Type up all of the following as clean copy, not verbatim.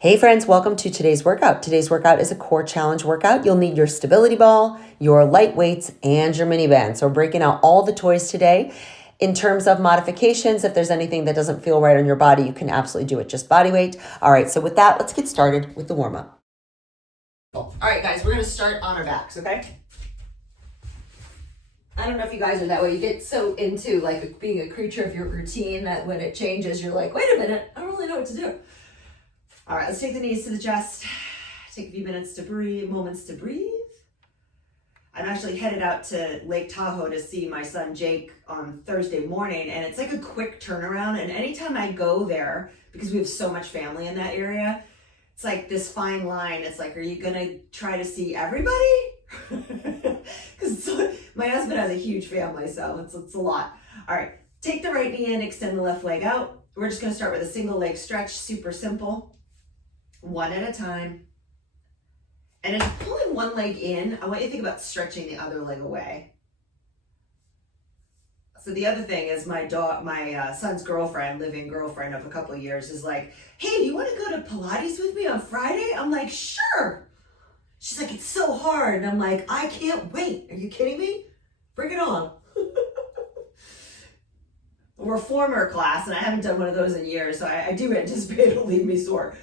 Hey friends, welcome to today's workout. Today's workout is a core challenge workout. You'll need your stability ball, your light weights, and your mini band. So we're breaking out all the toys today. In terms of modifications, if there's anything that doesn't feel right on your body, you can absolutely do it just body weight. All right, so with that, let's get started with the warm up. All right, guys, we're gonna start on our backs, okay? I don't know if you guys are that way. You get so into like being a creature of your routine that when it changes, you're like, wait a minute, I don't really know what to do. All right, let's take the knees to the chest. Take a few moments to breathe. I'm actually headed out to Lake Tahoe to see my son Jake on Thursday morning, and it's like a quick turnaround. And anytime I go there, because we have so much family in that area, it's like this fine line. It's like, are you gonna try to see everybody? Because my husband has a huge family, so it's a lot. All right, take the right knee in, extend the left leg out. We're just gonna start with a single leg stretch, super simple. One at a time. And as you're pulling one leg in, I want you to think about stretching the other leg away. So the other thing is my son's girlfriend, living girlfriend of a couple of years, is like, hey, do you want to go to Pilates with me on Friday? I'm like, sure. She's like, it's so hard. And I'm like, I can't wait. Are you kidding me? Bring it on. We're a former class, and I haven't done one of those in years, so I do anticipate it'll leave me sore.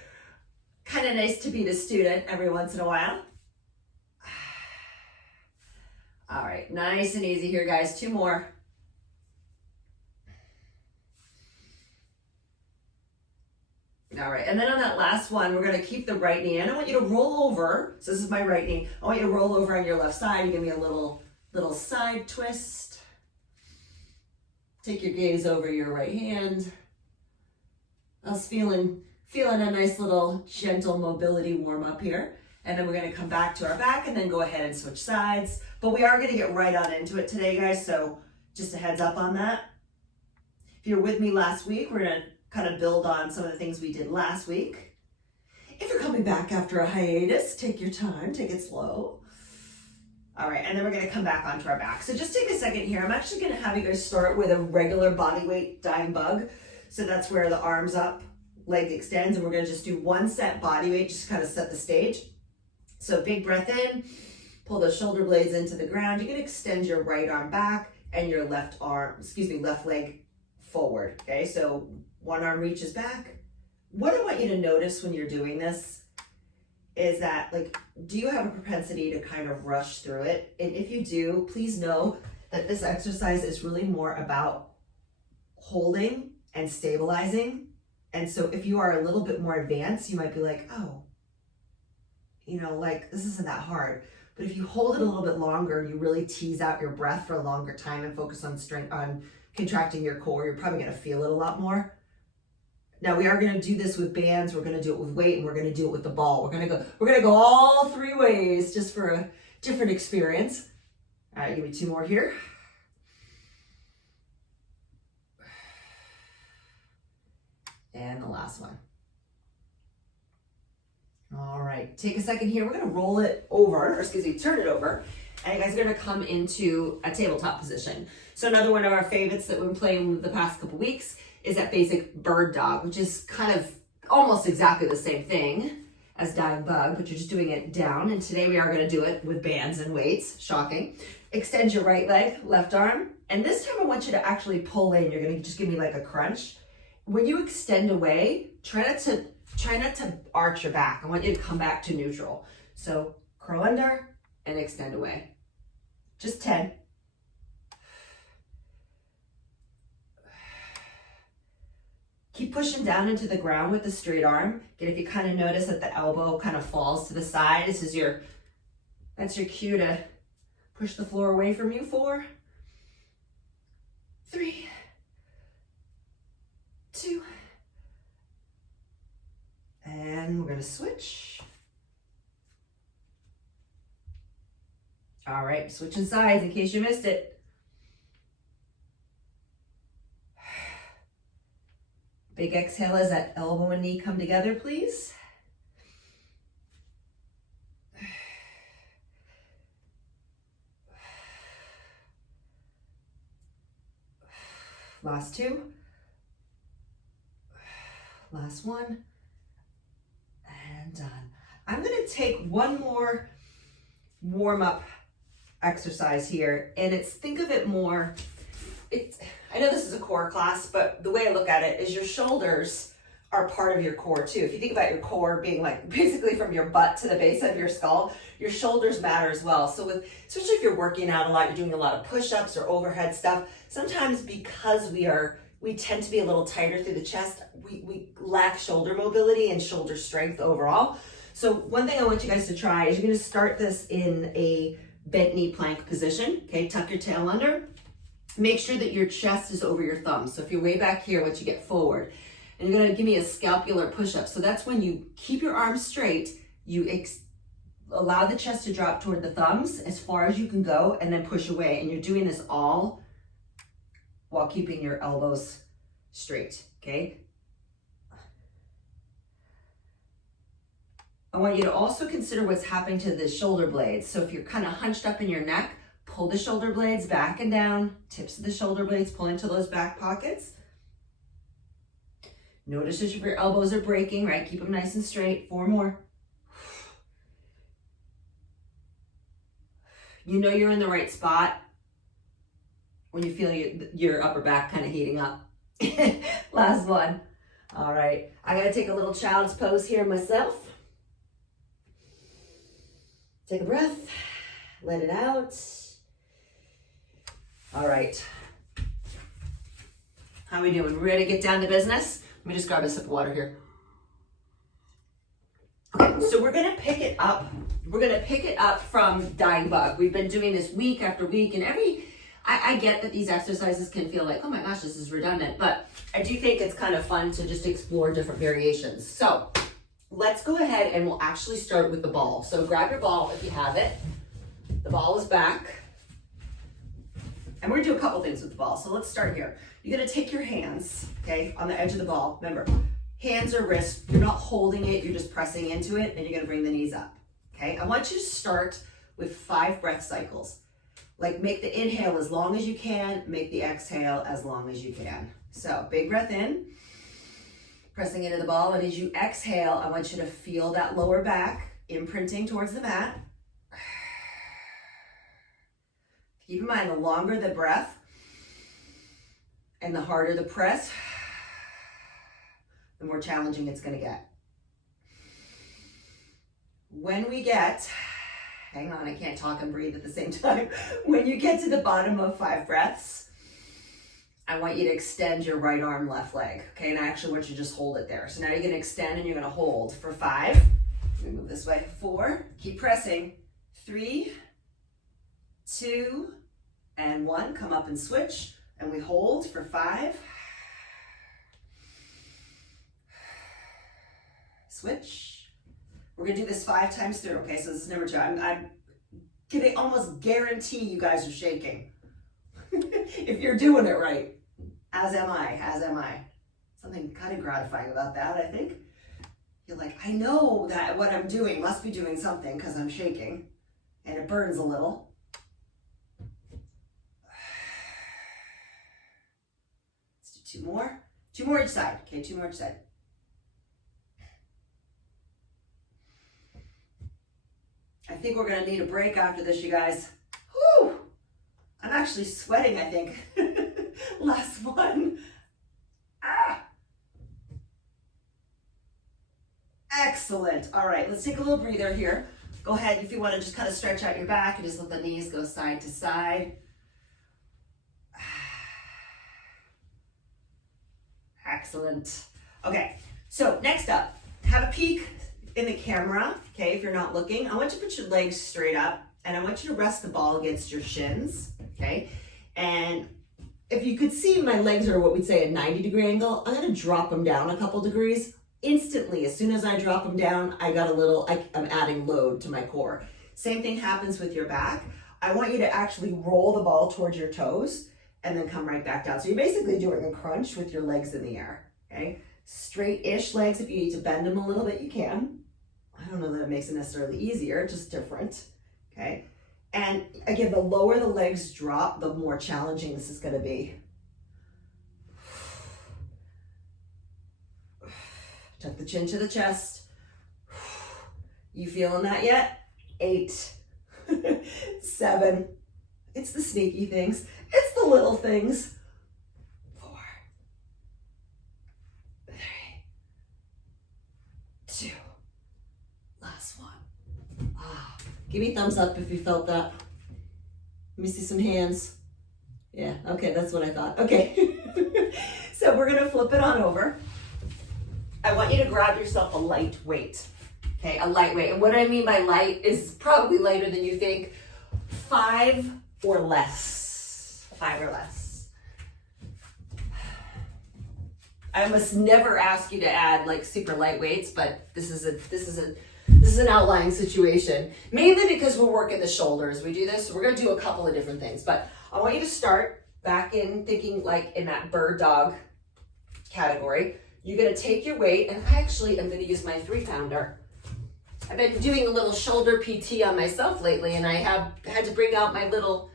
Kind of nice to be the student every once in a while. All right, nice and easy here, guys. Two more. All right, and then on that last one, we're gonna keep the right knee in. I want you to roll over. So this is my right knee. I want you to roll over on your left side. You give me a little side twist. Take your gaze over your right hand. I was feeling a nice little gentle mobility warm up here. And then we're gonna come back to our back and then go ahead and switch sides. But we are gonna get right on into it today, guys. So just a heads up on that. If you're with me last week, we're gonna kind of build on some of the things we did last week. If you're coming back after a hiatus, take your time, take it slow. All right, and then we're gonna come back onto our back. So just take a second here. I'm actually gonna have you guys start with a regular body weight dying bug. So that's where the arms up, leg extends, and we're gonna just do one set body weight, just kind of set the stage. So big breath in, pull those shoulder blades into the ground. You can extend your right arm back and your left leg forward, okay? So one arm reaches back. What I want you to notice when you're doing this is that, like, do you have a propensity to kind of rush through it? And if you do, please know that this exercise is really more about holding and stabilizing. And so if you are a little bit more advanced, you might be like, oh, like this isn't that hard. But if you hold it a little bit longer, you really tease out your breath for a longer time and focus on strength, on contracting your core, you're probably gonna feel it a lot more. Now we are gonna do this with bands, we're gonna do it with weight, and we're gonna do it with the ball. We're gonna go all three ways just for a different experience. All right, give me two more here. And the last one. All right, take a second here. We're gonna roll it over, turn it over. And you guys are gonna come into a tabletop position. So another one of our favorites that we've been playing the past couple weeks is that basic bird dog, which is kind of almost exactly the same thing as dying bug, but you're just doing it down. And today we are gonna do it with bands and weights, shocking. Extend your right leg, left arm. And this time I want you to actually pull in. You're gonna just give me like a crunch. When you extend away, try not to arch your back. I want you to come back to neutral. So curl under and extend away. Just 10. Keep pushing down into the ground with the straight arm. Again, if you kind of notice that the elbow kind of falls to the side, that's your cue to push the floor away from you. 4, 3, 2, and we're gonna switch. All right, switching sides in case you missed it. Big exhale as that elbow and knee come together, please. Last two. Last one. and done. I'm gonna take one more warm-up exercise here, and think of it more, I know this is a core class, but the way I look at it is your shoulders are part of your core too. If you think about your core being like basically from your butt to the base of your skull, your shoulders matter as well. So especially if you're working out a lot, you're doing a lot of push-ups or overhead stuff, sometimes because we tend to be a little tighter through the chest, we lack shoulder mobility and shoulder strength overall. So one thing I want you guys to try is you're gonna start this in a bent knee plank position, okay? Tuck your tail under. Make sure that your chest is over your thumbs. So if you're way back here, once you get forward, and you're gonna give me a scapular push-up. So that's when you keep your arms straight, you allow the chest to drop toward the thumbs as far as you can go, and then push away. And you're doing this all while keeping your elbows straight, okay? I want you to also consider what's happening to the shoulder blades. So if you're kind of hunched up in your neck, pull the shoulder blades back and down, tips of the shoulder blades, pull into those back pockets. Notice if your elbows are breaking, right? Keep them nice and straight. 4 more. You know you're in the right spot when you feel your upper back kind of heating up. Last one. All right, I gotta take a little child's pose here myself. Take a breath, let it out. All right. How we doing? Ready to get down to business? Let me just grab a sip of water here. Okay, so we're gonna pick it up. We're gonna pick it up from Dying Bug. We've been doing this week after week, and I get that these exercises can feel like, oh my gosh, this is redundant, but I do think it's kind of fun to just explore different variations. So let's go ahead and we'll actually start with the ball. So grab your ball if you have it. The ball is back. And we're gonna do a couple things with the ball. So let's start here. You're gonna take your hands, okay, on the edge of the ball. Remember, hands or wrists, you're not holding it, you're just pressing into it, and you're gonna bring the knees up, okay? I want you to start with 5 breath cycles. Like make the inhale as long as you can, make the exhale as long as you can. So big breath in, pressing into the ball, and as you exhale, I want you to feel that lower back imprinting towards the mat. Keep in mind, the longer the breath and the harder the press, the more challenging it's gonna get. When we get, hang on, I can't talk and breathe at the same time. When you get to the bottom of 5 breaths, I want you to extend your right arm, left leg, okay? And I actually want you to just hold it there. So now you're gonna extend and you're gonna hold for 5. Let me move this way. 4, keep pressing. 3, 2, and 1. Come up and switch, and we hold for 5. Switch. We're gonna do this 5 times through, okay? So this is number 2. I'm gonna almost guarantee you guys are shaking. If you're doing it right. As am I. Something kind of gratifying about that, I think. You're like, I know that what I'm doing must be doing something because I'm shaking. And it burns a little. Let's do 2 more. 2 more each side. Okay, 2 more each side. I think we're gonna need a break after this, you guys. Whew! I'm actually sweating, I think. Last one. Ah! Excellent. All right, let's take a little breather here. Go ahead if you want to just kind of stretch out your back and just let the knees go side to side. Excellent. Okay, so next up, have a peek in the camera, okay, if you're not looking. I want you to put your legs straight up, and I want you to rest the ball against your shins, okay? And if you could see, my legs are what we'd say a 90-degree angle. I'm gonna drop them down a couple degrees. Instantly, as soon as I drop them down, I got a little, I'm adding load to my core. Same thing happens with your back. I want you to actually roll the ball towards your toes and then come right back down. So you're basically doing a crunch with your legs in the air, okay? Straight-ish legs. If you need to bend them a little bit, you can. I don't know that it makes it necessarily easier, just different, okay? And again, the lower the legs drop, the more challenging this is gonna be. Tuck the chin to the chest. You feeling that yet? 8, 7. It's the sneaky things. It's the little things. 4, 3, 2. Last one. Ah, give me thumbs up if you felt that. Let me see some hands. Yeah, okay, that's what I thought. Okay. So we're gonna flip it on over. I want you to grab yourself a light weight. Okay, a lightweight. And what I mean by light is probably lighter than you think. 5 or less. 5 or less. I must never ask you to add like super light weights, but this is an outlying situation. Mainly because we're working the shoulders. We do this. So we're gonna do a couple of different things, but I want you to start back in thinking like in that bird dog category. You're gonna take your weight, and I actually am gonna use my 3-pounder. I've been doing a little shoulder PT on myself lately, and I have had to bring out my little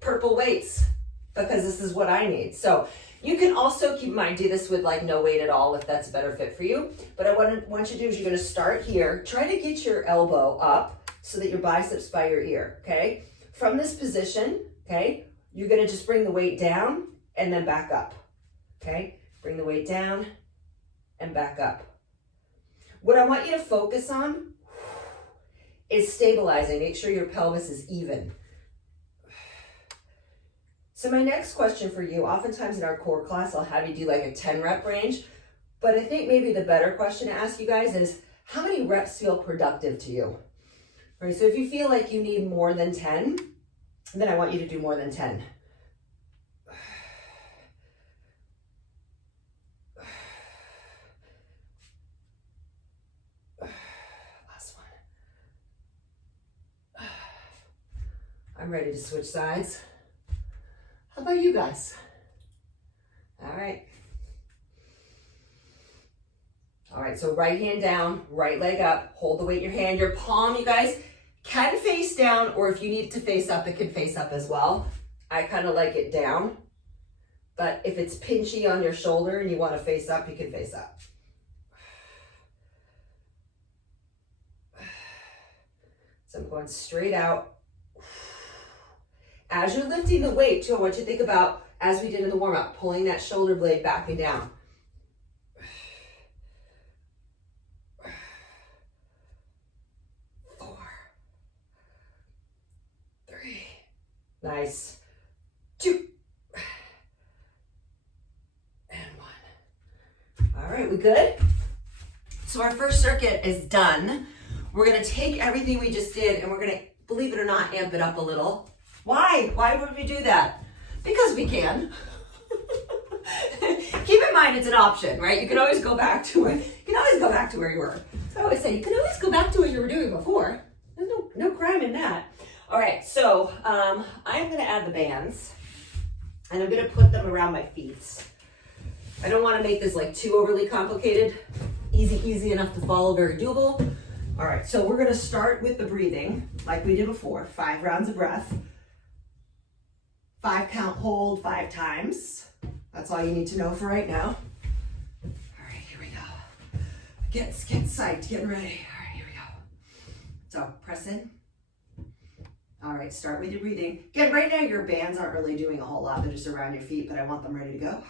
purple weights because this is what I need. So you can also keep in mind, do this with like no weight at all if that's a better fit for you. But I want you to do is you're gonna start here. Try to get your elbow up so that your biceps by your ear, okay? From this position, okay, you're gonna just bring the weight down and then back up, okay? Bring the weight down and back up. What I want you to focus on is stabilizing. Make sure your pelvis is even. So my next question for you, oftentimes in our core class, I'll have you do like a 10 rep range, but I think maybe the better question to ask you guys is, how many reps feel productive to you? Right, so if you feel like you need more than 10, then I want you to do more than 10. I'm ready to switch sides. How about you guys? All right. All right, so right hand down, right leg up, hold the weight in your hand. Your palm, you guys, can face down, or if you need it to face up, it can face up as well. I kind of like it down, but if it's pinchy on your shoulder and you want to face up, you can face up. So I'm going straight out. As you're lifting the weight too, I want you to think about, as we did in the warm-up, pulling that shoulder blade back and down. 4, 3, nice, 2, and 1. All right, we good? So our first circuit is done. We're gonna take everything we just did and we're gonna, believe it or not, amp it up a little. Why? Why would we do that? Because we can. Keep in mind it's an option, right? You can always go back to it. You can always go back to where you were. So I always say you can always go back to what you were doing before. There's no crime in that. All right, so I'm gonna add the bands and I'm gonna put them around my feet. I don't wanna make this like too overly complicated. Easy enough to follow, very doable. All right, so we're gonna start with the breathing like we did before, 5 rounds of breath. 5 count hold 5 times. That's all you need to know for right now. All right, here we go. Get psyched, getting ready. All right, here we go. So press in. All right, start with your breathing. Again, right now your bands aren't really doing a whole lot. They're just around your feet, but I want them ready to go.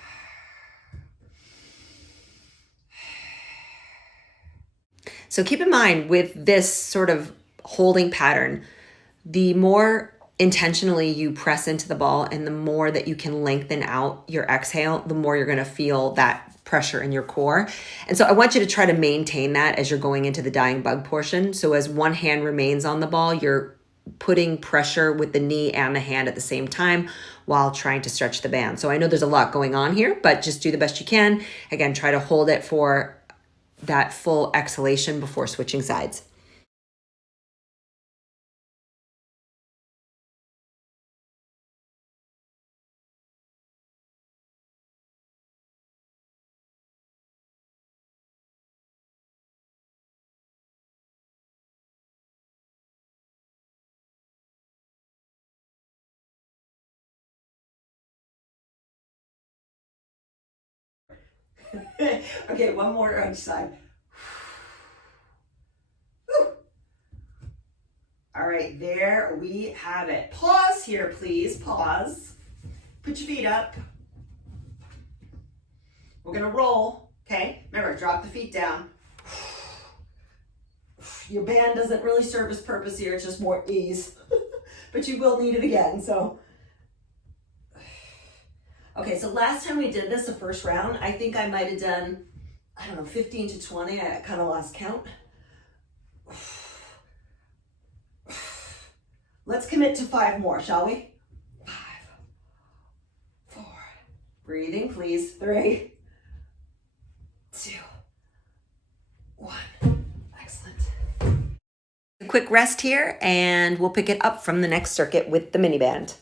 So keep in mind with this sort of holding pattern, the more intentionally you press into the ball and the more that you can lengthen out your exhale, the more you're going to feel that pressure in your core. And so I want you to try to maintain that as you're going into the dying bug portion. So as one hand remains on the ball, you're putting pressure with the knee and the hand at the same time while trying to stretch the band. So I know there's a lot going on here, but just do the best you can. Again, try to hold it for that full exhalation before switching sides. Okay, one more on each side. All right, there we have it. Pause here, please, pause. Put your feet up. We're gonna roll, okay? Remember, drop the feet down. Your band doesn't really serve its purpose here, it's just more ease. But you will need it again, so. Okay, so last time we did this, the first round, I think I might have done, I don't know, 15 to 20. I kind of lost count. Let's commit to 5 more, shall we? 5, 4, breathing, please. 3, 2, 1. Excellent. A quick rest here, and we'll pick it up from the next circuit with the mini band.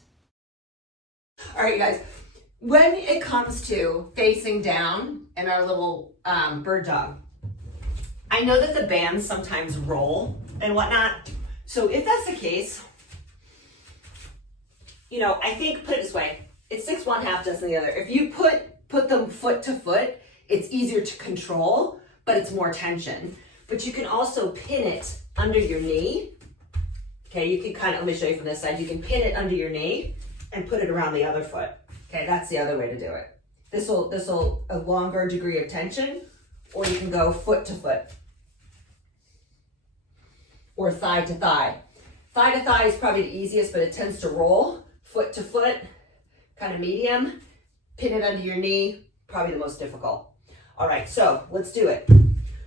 All right, you guys. When it comes to facing down in our little bird dog, I know that the bands sometimes roll and whatnot. So if that's the case, you know, I think, put it this way, it's 6 one, half dozen the other. If you put them foot to foot, it's easier to control, but it's more tension. But you can also pin it under your knee. Okay, you can kind of, let me show you from this side. You can pin it under your knee and put it around the other foot. Okay, that's the other way to do it. This will a longer degree of tension, or you can go foot to foot. Or thigh to thigh. Thigh to thigh is probably the easiest, but it tends to roll. Foot to foot, kind of medium. Pin it under your knee, probably the most difficult. All right, so let's do it.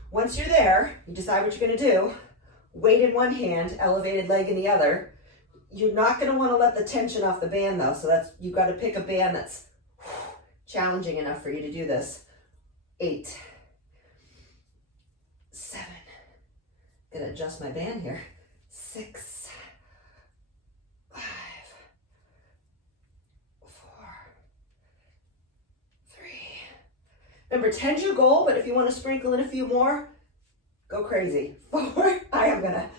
Once you're there, you decide what you're gonna do. Weight in one hand, elevated leg in the other. You're not gonna wanna let the tension off the band though, so you've gotta pick a band that's challenging enough for you to do this. 8, 7, gonna adjust my band here. 6, 5, 4, 3. Remember, 10's your goal, but if you wanna sprinkle in a few more, go crazy. 4, I am gonna.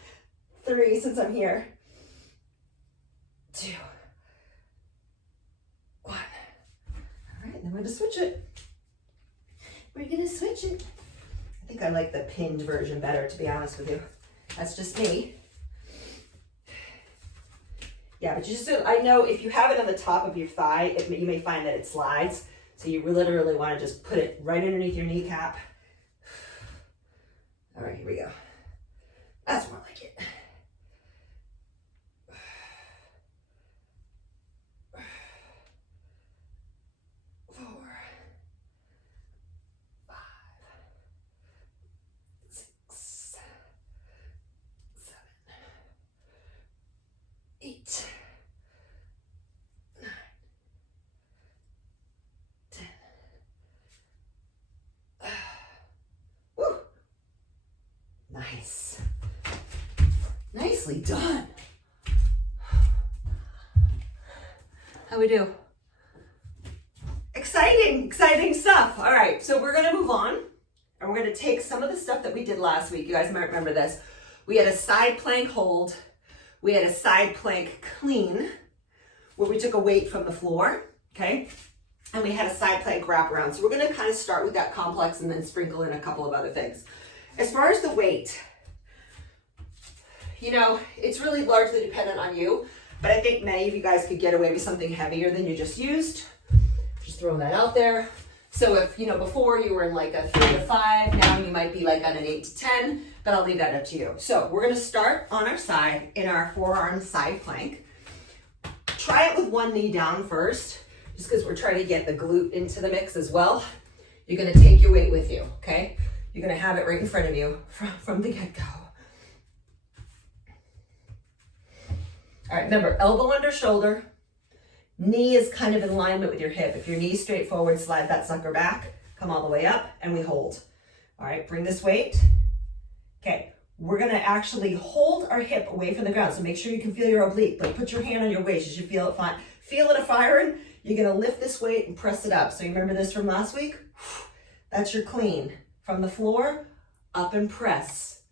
3, since I'm here. 2, 1. All right, then we're gonna switch it. We're gonna switch it. I think I like the pinned version better, to be honest with you. That's just me. Yeah, but I know if you have it on the top of your thigh, you may find that it slides. So you literally wanna just put it right underneath your kneecap. All right, here we go. That's more like it. 4, 5, 6, 7, 8, 9, 10. Woo! Nice. Nicely done. How we do? Exciting stuff. All right, so we're gonna move on and we're gonna take some of the stuff that we did last week. You guys might remember this. We had a side plank hold. We had a side plank clean where we took a weight from the floor, okay? And we had a side plank wrap around. So we're gonna kind of start with that complex and then sprinkle in a couple of other things. As far as the weight, you know, it's really largely dependent on you, but I think many of you guys could get away with something heavier than you just used. Just throwing that out there. So if, you know, before you were in like a 3 to 5, now you might be like on an 8 to 10, but I'll leave that up to you. So we're gonna start on our side in our forearm side plank. Try it with one knee down first, just because we're trying to get the glute into the mix as well. You're gonna take your weight with you, okay? You're gonna have it right in front of you from the get-go. All right, remember, elbow under shoulder. Knee is kind of in alignment with your hip. If your knee's straight forward, slide that sucker back, come all the way up, and we hold. All right, bring this weight. Okay, we're gonna actually hold our hip away from the ground, so make sure you can feel your oblique, but put your hand on your waist, you should feel it fine. Feel it firing, you're gonna lift this weight and press it up. So you remember this from last week? That's your clean. From the floor, up and press.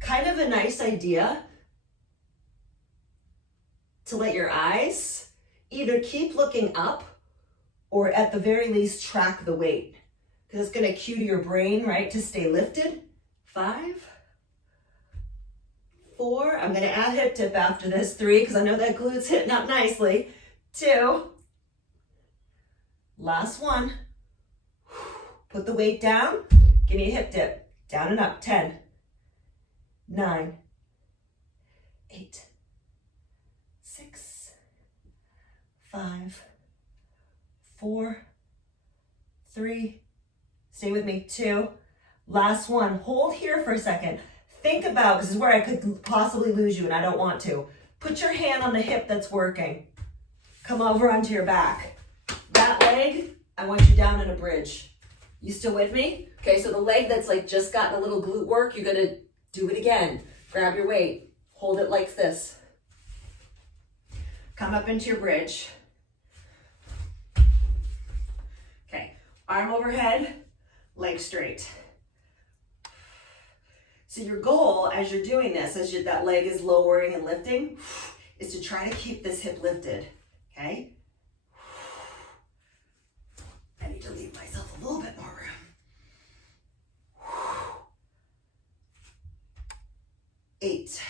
Kind of a nice idea to let your eyes either keep looking up or at the very least track the weight, because it's gonna cue to your brain, right, to stay lifted. 5, 4. I'm gonna add hip dip after this. 3, because I know that glute's hitting up nicely. 2. Last 1. Put the weight down. Give me a hip dip. Down and up. 10, 9, 8, 6, 5, 4, 3, stay with me, 2. Last 1. Hold here for a second. Think about, this is where I could possibly lose you and I don't want to. Put your hand on the hip that's working. Come over onto your back. That leg, I want you down in a bridge. You still with me? Okay, so the leg that's like just gotten a little glute work, you're gonna do it again. Grab your weight, hold it like this. Come up into your bridge. Okay, arm overhead, leg straight. So your goal as you're doing this, that leg is lowering and lifting, is to try to keep this hip lifted, okay? I need to leave myself a little bit more room. 8,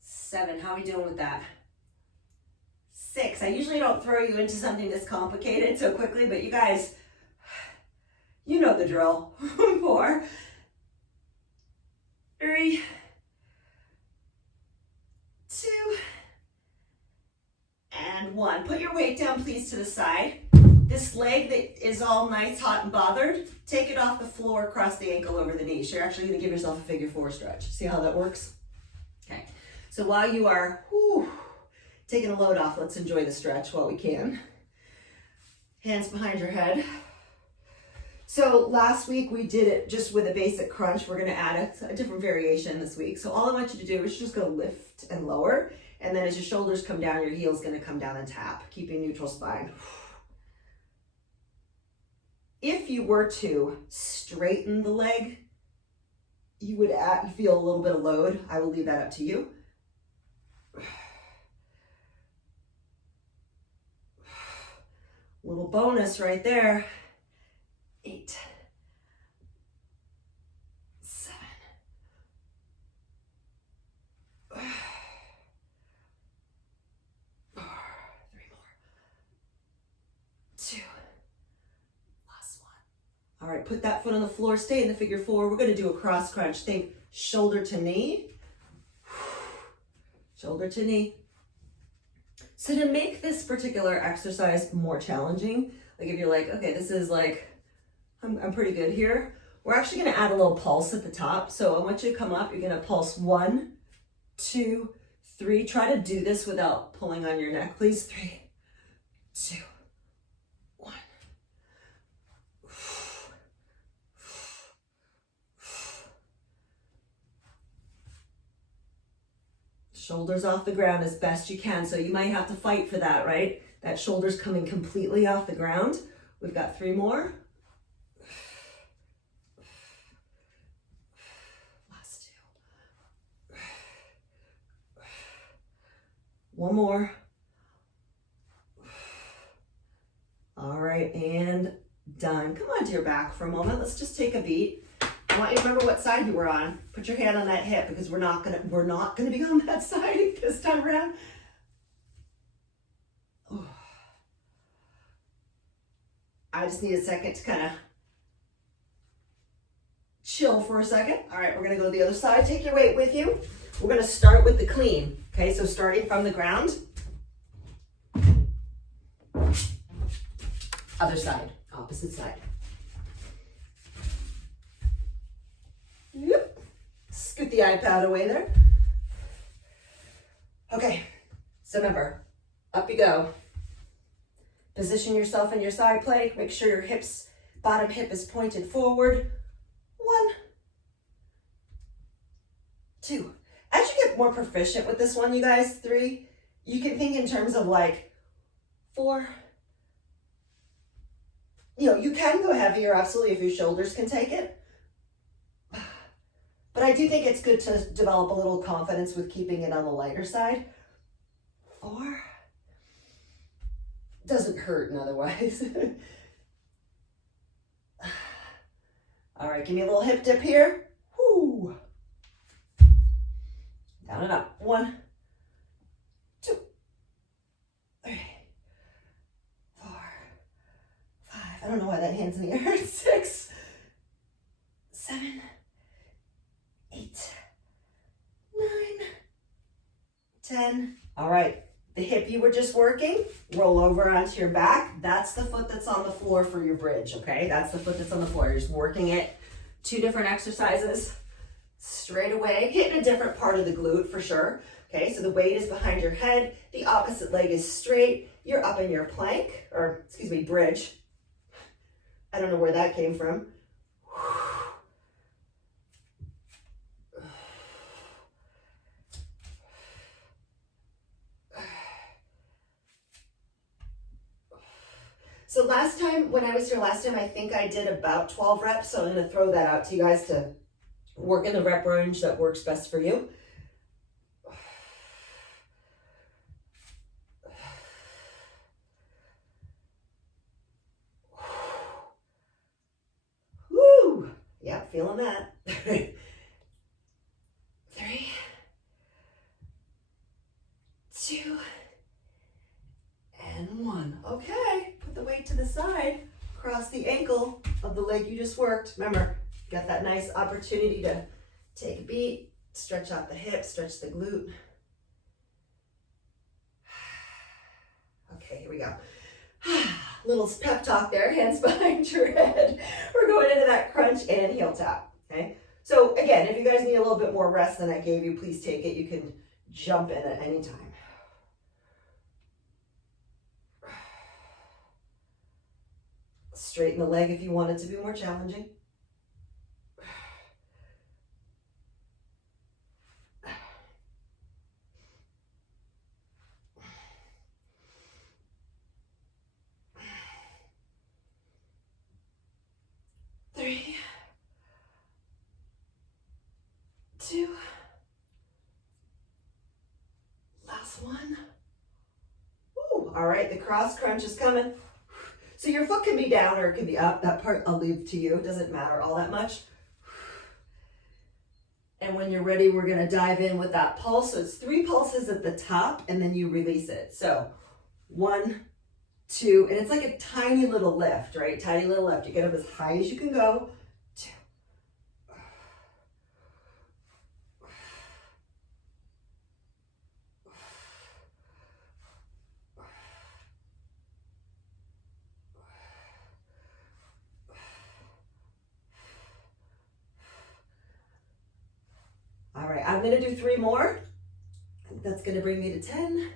7, how are we doing with that? 6, I usually don't throw you into something this complicated so quickly, but you guys, you know the drill. 4, 3, 2, and 1. Put your weight down, please, to the side. This leg that is all nice, hot, and bothered, take it off the floor, cross the ankle over the knee. So you're actually going to give yourself a figure 4 stretch. See how that works? Okay. So while you are taking a load off, let's enjoy the stretch while we can. Hands behind your head. So last week we did it just with a basic crunch. We're going to add a different variation this week. So all I want you to do is just go lift and lower. And then as your shoulders come down, your heel's going to come down and tap, keeping neutral spine. If you were to straighten the leg, you feel a little bit of load. I will leave that up to you. Little bonus right there. 8, 7, 4, 3 more, 2, last 1. All right, put that foot on the floor, stay in the figure 4. We're gonna do a cross crunch. Think shoulder to knee, shoulder to knee. So to make this particular exercise more challenging, like if you're like, okay, this is like, I'm pretty good here. We're actually gonna add a little pulse at the top. So I want you to come up, you're gonna pulse 1, 2, 3. Try to do this without pulling on your neck, please. 3, 2, 1. Shoulders off the ground as best you can. So you might have to fight for that, right? That shoulder's coming completely off the ground. We've got 3 more. Last 2. 1 more. All right, and done. Come onto your back for a moment. Let's just take a beat. I want you to remember what side you were on. Put your hand on that hip because we're not gonna be on that side this time around. Oh. I just need a second to kind of chill for a second. All right, we're gonna go to the other side. Take your weight with you. We're gonna start with the clean. Okay, so starting from the ground. Other side, opposite side. Yep. Scoot the iPad away there. Okay, so remember, up you go. Position yourself in your side plank. Make sure your bottom hip is pointed forward. 1, 2. As you get more proficient with this one, you guys, 3, you can think in terms of like 4. You can go heavier, absolutely, if your shoulders can take it. But I do think it's good to develop a little confidence with keeping it on the lighter side. 4. Doesn't hurt otherwise. All right, give me a little hip dip here. Woo. Down and up. 1, 2, 3, 4, 5. I don't know why that hand's in the air. 6, 7, 8, 9, 10. All right. The hip you were just working, roll over onto your back. That's the foot that's on the floor for your bridge, okay? That's the foot that's on the floor. You're just working it. 2 different exercises. Straight away, hitting a different part of the glute for sure. Okay, so the weight is behind your head. The opposite leg is straight. You're up in your plank, or excuse me, bridge. I don't know where that came from. So last time, when I was here last time, I think I did about 12 reps. So I'm going to throw that out to you guys to work in the rep range that works best for you. Woo! Yeah, feeling that. 3, 2, and 1. Okay, put the weight to the side, cross the ankle of the leg you just worked. Remember, got that nice opportunity to take a beat, stretch out the hip, stretch the glute. Okay, here we go. Little pep talk there, hands behind your head. We're going into that crunch and heel tap, okay? So again, if you guys need a little bit more rest than I gave you, please take it. You can jump in at any time. Straighten the leg if you want it to be more challenging. Three, 2, last one. Woo. All right, the cross crunch is coming. So your foot can be down or it can be up. That part I'll leave to you. It doesn't matter all that much. And when you're ready, we're going to dive in with that pulse. So it's 3 pulses at the top and then you release it. So 1, 2, and it's like a tiny little lift, right? Tiny little lift. You get up as high as you can go. 2. All right, I'm going to do 3 more. That's going to bring me to 10.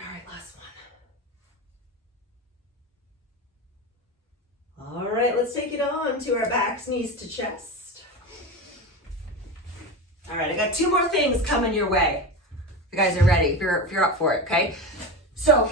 All right, last one. All right, let's take it on to our backs, knees to chest. All right, I got 2 more things coming your way. You guys are ready, if you're up for it, okay? So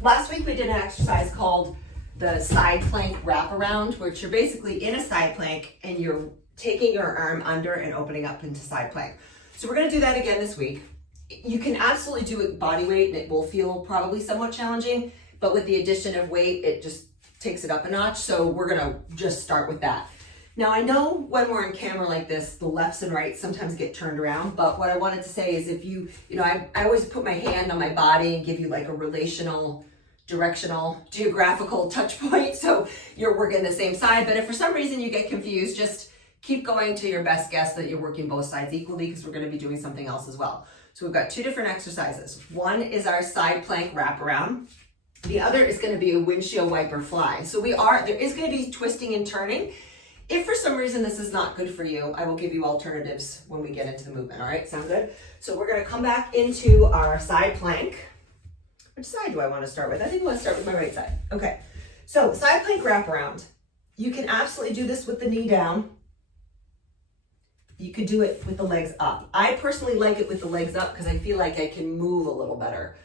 last week we did an exercise called the side plank wraparound, which you're basically in a side plank and you're taking your arm under and opening up into side plank. So we're gonna do that again this week. You can absolutely do it body weight and it will feel probably somewhat challenging, but with the addition of weight, it just takes it up a notch. So we're gonna just start with that. Now I know when we're on camera like this, the lefts and rights sometimes get turned around, but what I wanted to say is if you know, I always put my hand on my body and give you like a relational, directional, geographical touch point. So you're working the same side, but if for some reason you get confused, just keep going to your best guess that you're working both sides equally because we're gonna be doing something else as well. So we've got 2 different exercises. One is our side plank wraparound. The other is gonna be a windshield wiper fly. So there is gonna be twisting and turning. If for some reason this is not good for you, I will give you alternatives when we get into the movement, all right? Sound good? So we're gonna come back into our side plank. Which side do I wanna start with? I think I wanna start with my right side. Okay, so side plank wraparound. You can absolutely do this with the knee down. You could do it with the legs up. I personally like it with the legs up because I feel like I can move a little better.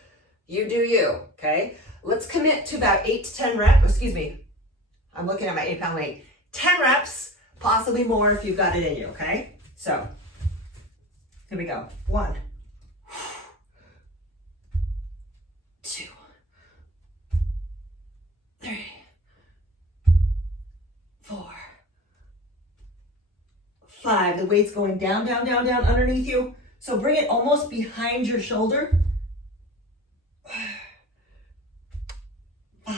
You do you, okay? Let's commit to about 8 to 10 reps. Excuse me, I'm looking at my 8-pound weight. 10 reps, possibly more if you've got it in you, okay? So, here we go. 1, 2, 3, 5. The weight's going down, down, down, down underneath you. So bring it almost behind your shoulder. 5,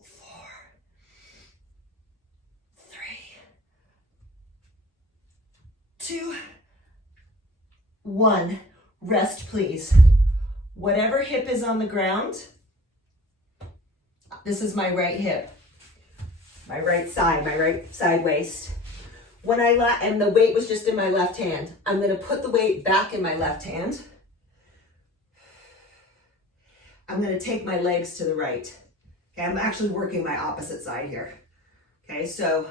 4, 3, 2, 1. Rest, please. Whatever hip is on the ground, this is my right hip, my right side waist. When and the weight was just in my left hand, I'm gonna put the weight back in my left hand. I'm gonna take my legs to the right. Okay, I'm actually working my opposite side here. Okay, so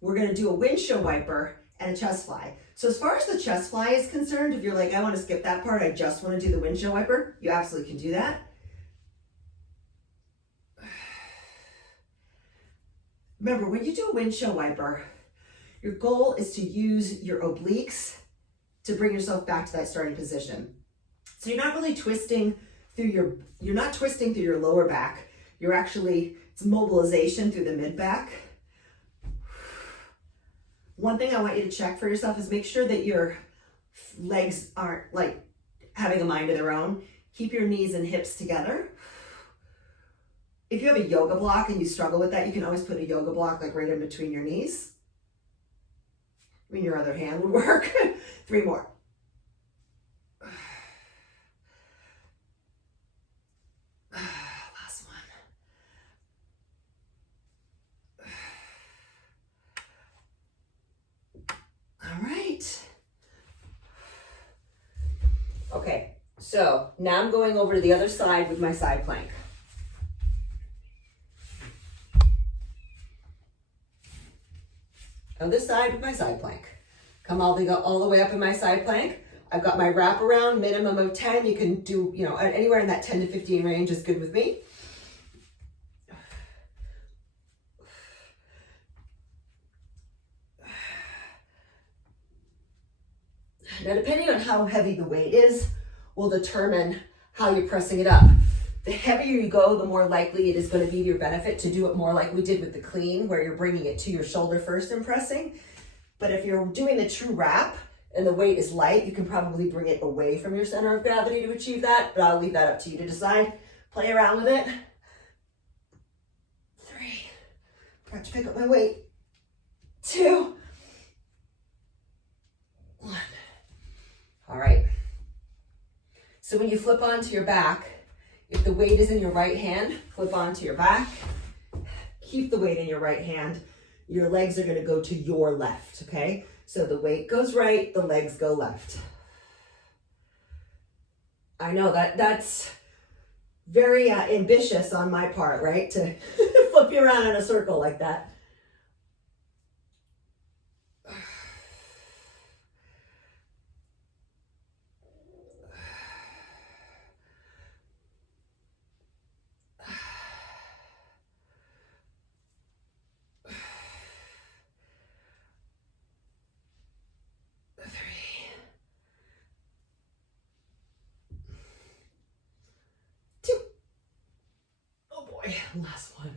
we're gonna do a windshield wiper and a chest fly. So as far as the chest fly is concerned, if you're like, I wanna skip that part, I just wanna do the windshield wiper, you absolutely can do that. Remember, when you do a windshield wiper, your goal is to use your obliques to bring yourself back to that starting position. So you're not really twisting through you're not twisting through your lower back. You're actually, it's mobilization through the mid back. One thing I want you to check for yourself is make sure that your legs aren't like having a mind of their own. Keep your knees and hips together. If you have a yoga block and you struggle with that, you can always put a yoga block like right in between your knees. I mean, your other hand would work. 3 more. Last one. All right. Okay, so now I'm going over to the other side with my side plank. Other side with my side plank. Come all the way up in my side plank. I've got my wraparound, minimum of 10. You can do, anywhere in that 10 to 15 range is good with me. Now, depending on how heavy the weight is, will determine how you're pressing it up. The heavier you go, the more likely it is going to be to your benefit to do it more like we did with the clean, where you're bringing it to your shoulder first and pressing. But if you're doing the true wrap and the weight is light, you can probably bring it away from your center of gravity to achieve that, but I'll leave that up to you to decide. Play around with it. 3, forgot to pick up my weight. 2, 1. All right. So when you flip onto your back, if the weight is in your right hand, flip onto your back. Keep the weight in your right hand. Your legs are going to go to your left, okay? So the weight goes right, the legs go left. I know that's very ambitious on my part, right? To flip you around in a circle like that. Last one.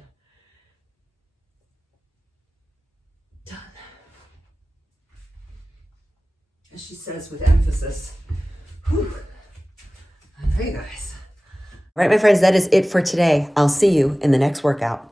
Done. As she says with emphasis. Whew. All right, guys. All right, my friends, that is it for today. I'll see you in the next workout.